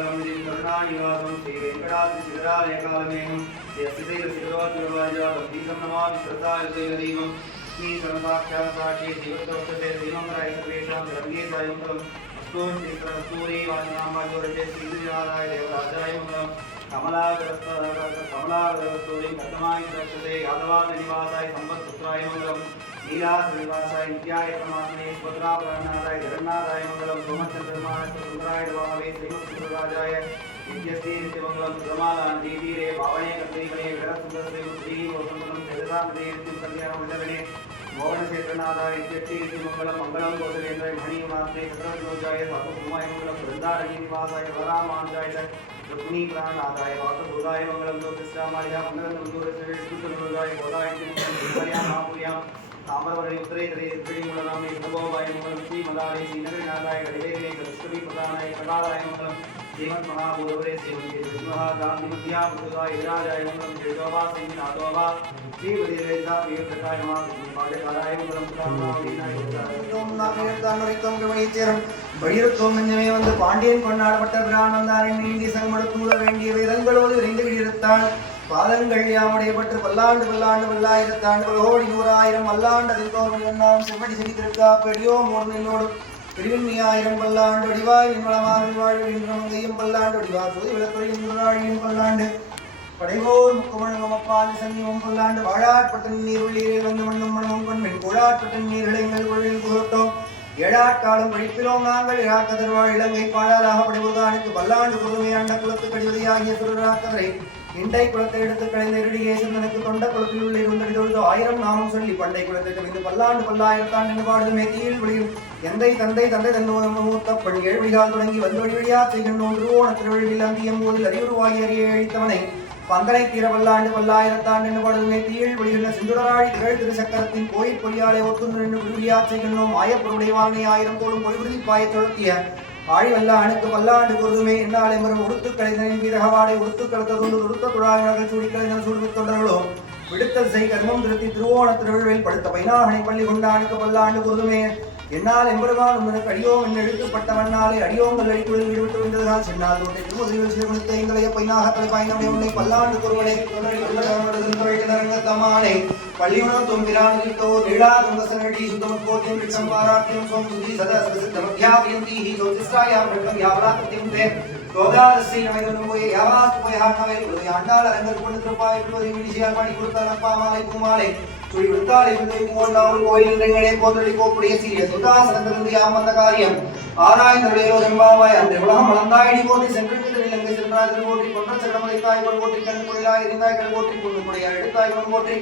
मंगलम श्री करुणानिवासं श्री वेंकटाद्रि शिखरालयकालमेहं श्री अस्थिशैलशिखरोज्ज्वलराजा वन्दीकं नमामि श्रद्धायुतैलदीपं श्री सर्वसाक्षात् साक्षी शिवत्वस्य श्रीमङ्गलाय सर्वेषां रङ्गे सायंकलम् अस्तोष्टिकरस्तूरी वाचनाम्बाजोरचे श्रीविजयाय देवराजाय मङ्गलम् कमलाकरस्तूरीं कथमाय रक्षते यादवानिवासाय संवत्सुत्राय मङ्गलम् लीलाश्रीनिवासाय नित्याय परमात्मने स्वत्रापरनाथाय जगन्नाथाय मङ्गलम् सोमचन्द्रमाय सुन्दराय नमामि श्रीमत्सुन्दरराजाय नित्यस्ते नित्यमङ्गलम् सुरमालाण्डी तीरे पावने कन्दीवने विरसुन्दरसे श्री वसन्तनं जगदाम्बे नित्यं कल्याणमण्डले मोहनक्षेत्रनाथाय नित्यस्ते नित्यमङ्गलम् मङ्गलं गोसलेन्द्राय मणिमात्रे चक्रविनोदाय साधुकुमाय मङ्गलम् वृन्दारण्यनिवासाय वरामाञ्जाय रुक्मिणी प्राणनाथाय वासुभूताय मङ्गलं ज्योतिष्ठामार्य मङ्गलन्दूरसे विष्णुतनुजाय गोदाय नित्यं महापुर्यां ताम्रवर्णे उत्तरे त्रिमूलनामे नभोवाय मङ्गलं श्रीमदाय श्रीनगरनाथाय गणेशे करुष्टमी प्रदानाय कलालाय मङ्गलं श्रीमन्महाभूतवरे श्रीमन्ते विष्णुः गान्धिमध्या मृदुदाय विराजाय मङ्गलं श्रीजोभा श्रीनाथोभा श्रीवदेवेशा वीरप्रकाय नमः श्रीपादकालाय मङ्गलं प्राणावलीनाय ओम नामेर्तामरितं गमयिचेरं வழியிருத்தோம் நெஞ்சமே வந்து பாண்டியன் கொண்டாடப்பட்ட பிரான் வந்தாரின் நீண்டி சங்கமடுத்தூர வேண்டிய வேதங்களோடு விரைந்து கிழியிருத்தான் பாதங்கள் யாமுடைய பற்று பல்லாண்டு பல்லாண்டு பல்லாயிரத்தாண்டு பலகோடி 100,000 மல்லாண்டு அதில் தோறும் செம்மடி செடித்திருக்கா பெடியோ மோர் நின்னோடு பிரிவின்மையாயிரம் பல்லாண்டு வடிவாய் நின்மலமாக வாழ்வின் கையும் பல்லாண்டு வடிவார் சோதி விளக்குறையும் நூறாழியும் பல்லாண்டு படைவோர் முக்குமணம் அப்பால் சங்கியும் பல்லாண்டு வாழாட்பட்ட நீர் உள்ளீரில் வந்து மண்ணும் மணமும் கொண்பின் கோழாட்பட்ட நீர்களை எங்கள் கொள்ளில் புகட்டோம் ஏழாட்காலம் படிப்பிலோம் நாங்கள் இராக்கதர்வாழ் இலங்கை பாழாதாக படைபுதானுக்கு பல்லாண்டு பொறுமை அண்ட குலத்து கடிவதியாகிய சுரராக்கதரை இண்டை குலத்தை எடுத்து கலைந்த இருடியே சிந்தனுக்கு தொண்ட குலத்தில் உள்ள இருந்தொழுது 1000 நாமம் சொல்லி பண்டை குலத்தை கவிந்து பல்லாண்டு பல்லாயிரத்தான் என்று பாடுதுமே தீயில் விழியும் எந்தை தந்தை தந்தை தன்னூத்த பண் ஏழ்விகால் தொடங்கி வந்து வழிவழியா செய்கின்றோம் திருவோண திருவழிவில் அந்தியம் போதில் அறிவுருவாகி அறிய அழித்தவனை பந்தனை தீர பல்லாண்டு பல்லாயிரத்தான் என்று பாடுதுமே தீயில் விழுகின்ற சிந்துடராழி திகழ் திருச்சக்கரத்தின் கோயில் பொறியாலை ஒத்துன்று என்று விழுவியா செய்கின்றோம் ஆயப்பொருடைய வாழ்னை 1000 தோளும் பொழிவுறுதி பாய தொழுத்திய ஆழி வல்ல அணுக்கு பல்லாண்டு பொருதுமே என்னாலே மரம் உடுத்து கலைஞரின் வீரகவாடை உடுத்து கலத்ததொன்று உடுத்த துழாயினர்கள் சூடி கலைஞர் சூடுவித் தொண்டர்களோ விடுத்தல் செய் கர்மம் திருத்தி திருவோண திருவிழில் படுத்த பைனாகனை பள்ளி கொண்டானுக்கு பல்லாண்டு பொருதுமே என்னால் எம்பெருமான் உனக்கு அடியோம் என்று எழுத்துப்பட்ட வண்ணாலே அடியோங்கள் அடிக்குழில் விடுவிட்டு வந்ததால் சென்னால் தோட்டை திருமுதிரில் சிறுமணித்த எங்களைய பைனாக தலைப்பாய்ந்தவனை உன்னை பல்லாண்டு குருவனை தமானை பள்ளியுணர் தொம்பிரானித்தோ நீளா துங்கசனடி சுதம் கோத்தியம் விட்சம் பாராட்டியம் சோம் சுதி சதா சதசித்தமத்யாபியம் தீஹி ஜோதிஷ்டாயாம் விட்டம் யாவராத்தியம் தே தோதாரஸ்ரீ நமைதனும் போய் யாவாஸ்து போய் ஆட்டவை ஆண்டாள் அரங்கர் கொண்டு திருப்பாய் விடுவதை விடிசியார் பாடி கொடுத்தால் அப்பா மாலை பூமாலை சுழி விடுத்தாலை விடுதை மூவண்ணாவும் கோயில் ரெங்கனே போதொழி கோப்புடைய சீரிய சுதாசனத்திலிருந்து யாம் வந்த காரியம் ஆராய்ந்தருடையோ ரெம்பாவாய் அன்று உலகம் வளர்ந்தாயடி போற்றி சென்றிருக்கிறது இலங்கை சென்றார்கள் போற்றி கொன்ற செல்லமலைத்தாய் கொள் போற்றி கண் குழிலாய் இருந்தாய் கண் போற்றி கொண்டு குடையார் எடுத்தாய் கொள் போற்றி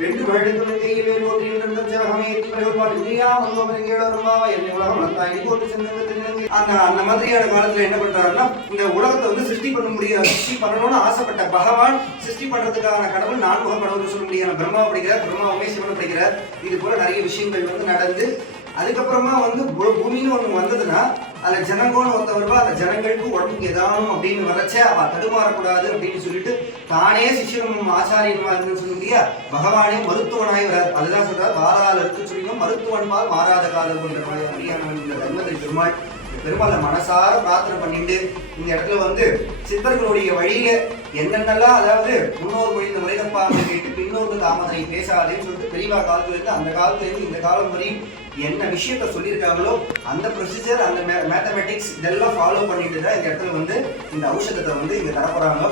வென்று வருடத்துறை தேய்வேல் போற்றி என்று சிவகமே எத்தி பிரயோகப்பாடு நீயா வந்தோம் ஏழோ ரெம்பாவாய் என்னை உலகம் வளர்ந்தாயடி போற்றி சென்றிருக்கிறது அந்த மாதிரியான காலத்துல என்ன பண்றாருன்னா இந்த உலகத்தை வந்து சிருஷ்டி பண்ண முடியாது சிருஷ்டி பண்ணணும்னு ஆசைப்பட்ட பகவான் சிருஷ்டி பண்றதுக்கான கடவுள் நான்முக கடவுள் சொல்ல முடியாது பிரம்மா படிக்கிறார் பிரம்மாவுமே சிவன் படிக்கிறார் இது போல நிறைய விஷயங்கள் வந்து நடந்து அதுக்கப்புறமா வந்து பூமின்னு ஒண்ணு வந்ததுன்னா அதுல ஜனங்கோன்னு ஒருத்த வருவா அந்த ஜனங்களுக்கு உடம்புக்கு எதானும் அப்படின்னு வரைச்சே அவ தடுமாறக்கூடாது அப்படின்னு சொல்லிட்டு தானே சிஷ்யனும் ஆச்சாரியனுமா இருக்குன்னு சொல்ல முடியா பகவானே மருத்துவனாய் வராது அதுதான் சொல்றாரு வாரால் இருக்கு சொல்லியும் மருத்துவன் பால் மாறாத காலம் கொண்ட மாதிரியான தர்மபுரி பெருமாள் பெருமாளை மனசார பிரார்த்தனை பண்ணிட்டு இந்த இடத்துல வந்து சித்தர்களுடைய வழியில என்னென்னலாம் அதாவது முன்னோர் மொழி இந்த முறைதப்பா கேட்டு பின்னோருக்கு தாமதனை பேசாதேன்னு சொல்லிட்டு பெரியவா காலத்துல இருந்து அந்த காலத்துல இருந்து இந்த காலம் வரையும் என்ன விஷயத்த சொல்லியிருக்காங்களோ அந்த ப்ரொசீஜர் அந்த மேத்தமெட்டிக்ஸ் இதெல்லாம் ஃபாலோ பண்ணிட்டு தான் இந்த இடத்துல வந்து இந்த ஔஷதத்தை வந்து இங்க தரப்போறாங்க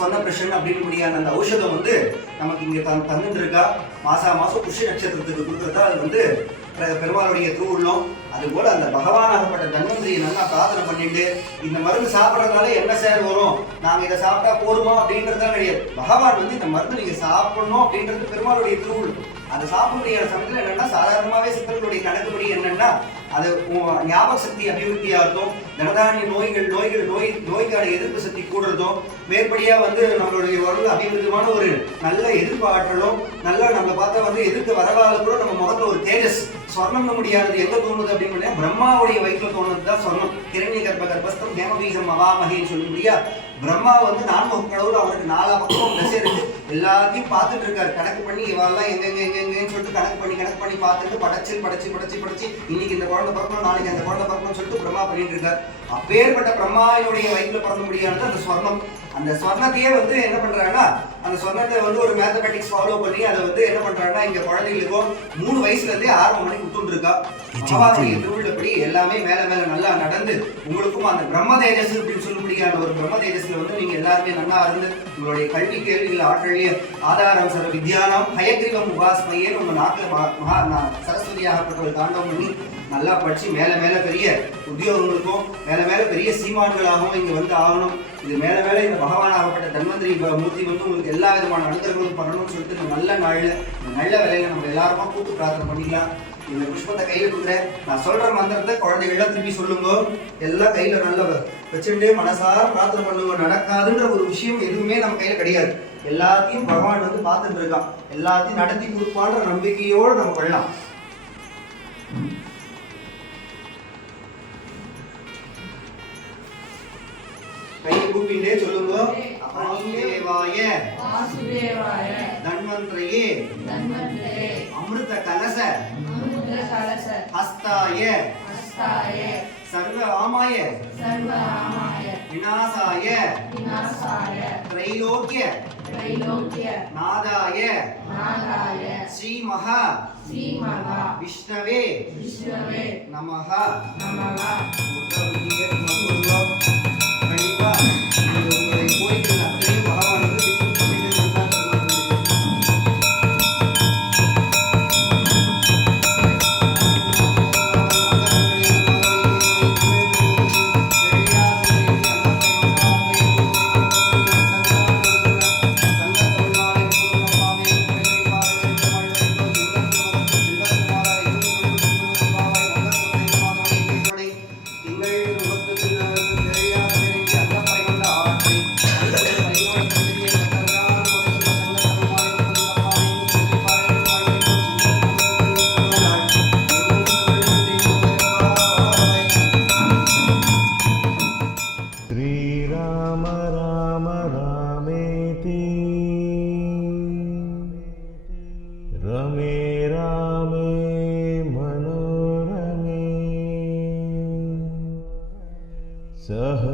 சொன்ன பிரஷன் அப்படின்னு முடியாத அந்த ஔஷதம் வந்து நமக்கு இங்க தந்துட்டு இருக்கா மாசம் புஷ்ய நட்சத்திரத்துக்கு கொடுக்குறதா அது வந்து பெருமாளுடைய திருவுள்ளம். அது போல அந்த பகவானாகப்பட்ட தன்வந்திரியை நல்லா பிரார்த்தனை பண்ணிட்டு இந்த மருந்து சாப்பிட்றதுனால என்ன செயல் வரும், நாங்க இதை சாப்பிட்டா போதுமா அப்படின்றதுதான் கிடையாது. பகவான் வந்து இந்த மருந்து நீங்க சாப்பிடணும் அப்படின்றது பெருமாளுடைய திருவுள்ளம். அதை சாப்பிடக்கூடிய சமயத்தில் என்னன்னா சாதாரணமாவே சித்தர்களுடைய கணக்குப்படி என்னன்னா அது ஞாபக சக்தி அபிவிருத்தியாகிறதும், தனதானிய நோய்க்கான எதிர்ப்பு சக்தி கூடுறதும், மேற்படியா வந்து நம்மளுடைய உடல் அபிவிருத்தமான ஒரு நல்ல எதிர்ப்பு ஆற்றலும், நல்லா நம்ம பார்த்தா வந்து எதிர்க்க வரவாத கூட நம்ம முகத்துல ஒரு தேஜஸ் சொர்ணம் முடியாதது எங்க தோணுது அப்படின்னு பிரம்மாவுடைய வயிற்றுல தோணுது தான் சொர்ணம். கிரண்ய கர்ப்ப கர்ப்பஸ்தம் ஹேமபீஜம் அவாமகின்னு சொல்ல முடியா பிரம்மா வந்து நான்முக கடவுள், அவருக்கு 4 பக்கமும் திசை இருக்கு, எல்லாத்தையும் பார்த்துட்டு இருக்காரு. கணக்கு பண்ணி இவெல்லாம் எங்கெங்கன்னு சொல்லிட்டு கணக்கு பண்ணி பார்த்துட்டு படைச்சு இன்னைக்கு இந்த குழந்தை பிறக்கணும், நாளைக்கு அந்த குழந்தை பிறக்கணும்னு சொல்லிட்டு பிரம்மா பண்ணிட்டு இருக்காரு. அப்பேற்பட்ட பிரம்மாவுடைய வயிற்றுல பிறந்த முடியானது அந்த ஸ்வர்ணம். அந்த ஸ்வர்ணத்தையே வந்து என்ன பண்றாங்கன்னா, அந்த ஸ்வர்ணத்தை வந்து ஒரு மேத்தமெட்டிக்ஸ் ஃபாலோ பண்ணி அதை வந்து என்ன பண்றாங்கன்னா, இங்க குழந்தைகளுக்கும் 3 வயசுல இருந்தே 6 மணிக்கு கொடுத்துட்டு இருக்கா. மகாபாரதிய திருவிழப்படி எல்லாமே மேல நல்லா நடந்து உங்களுக்கும் அந்த பிரம்ம தேஜஸ் அப்படின்னு சொல்லக்கூடியான ஒரு பிரம்ம தேஜஸ்ல வந்து நீங்க எல்லாருமே நல்லா இருந்து உங்களுடைய கல்வி கேள்விகள் ஆற்றலிய ஆதாரம் சர்வ வித்யானம் ஹயக்ரீவம் உபாஸ்மையே உங்க நாட்டில் சரஸ்வதியாகப்பட்டவர்கள் தாண்டவம் பண்ணி நல்லா படிச்சு மேல பெரிய உத்தியோகங்களுக்கும் மேல பெரிய சீமான்களாகவும் இங்க வந்து ஆகணும். இது மேல இந்த பகவான் ஆகப்பட்ட தன்வந்திரி மூர்த்தி வந்து உங்களுக்கு எல்லா விதமான அனுகிரகங்களும் பண்ணணும்னு சொல்லிட்டு இந்த நல்ல நாள்ல இந்த நல்ல வேலையில நம்ம எல்லாருமா கூட்டு பிரார்த்தனை பண்ணிக்கலாம். இந்த புஷ்பத்தை கையில கொடுக்குறேன், நான் சொல்ற மந்திரத்தை குழந்தைகள்லாம் திருப்பி சொல்லுங்க. எல்லாம் கையில நல்லா வச்சுட்டே மனசார பிரார்த்தனை பண்ணுங்க. நடக்காதுன்ற ஒரு விஷயம் எதுவுமே நம்ம கையில கிடையாது. எல்லாத்தையும் பகவான் வந்து பார்த்துட்டு இருக்கான், எல்லாத்தையும் நடத்தி கொடுப்பான்ற நம்பிக்கையோடு நம்ம பண்ணலாம். கையை கூப்பிட்டே சொல்லுங்க. வாசுதேவாய தன்வந்திரயே அமிர்த கலச ஹஸ்தாய சர்வ ஆமாய விநாசாய த்ரைலோக்ய நாதாய ஸ்ரீமஹா விஷ்ணவே நமஹ.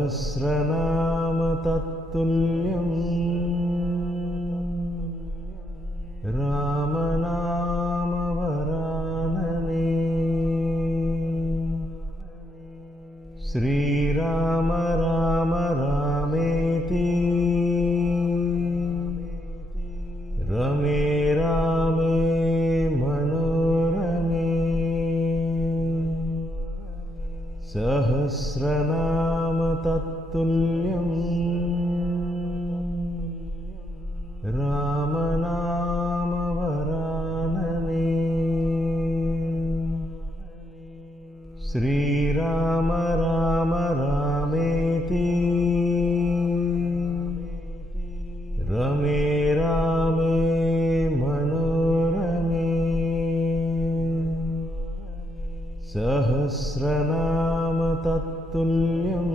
सहस्रनाम तत्तुल्यं रामनाम वरानने. श्रीराम राम रामेति रमे रामे मनोरमे. सहस्रनाम तत्तुल्यं रामनाम वरानने. श्रीराम राम रामेति रमे रामे मनोरमे. सहस्रनाम तत्तुल्यं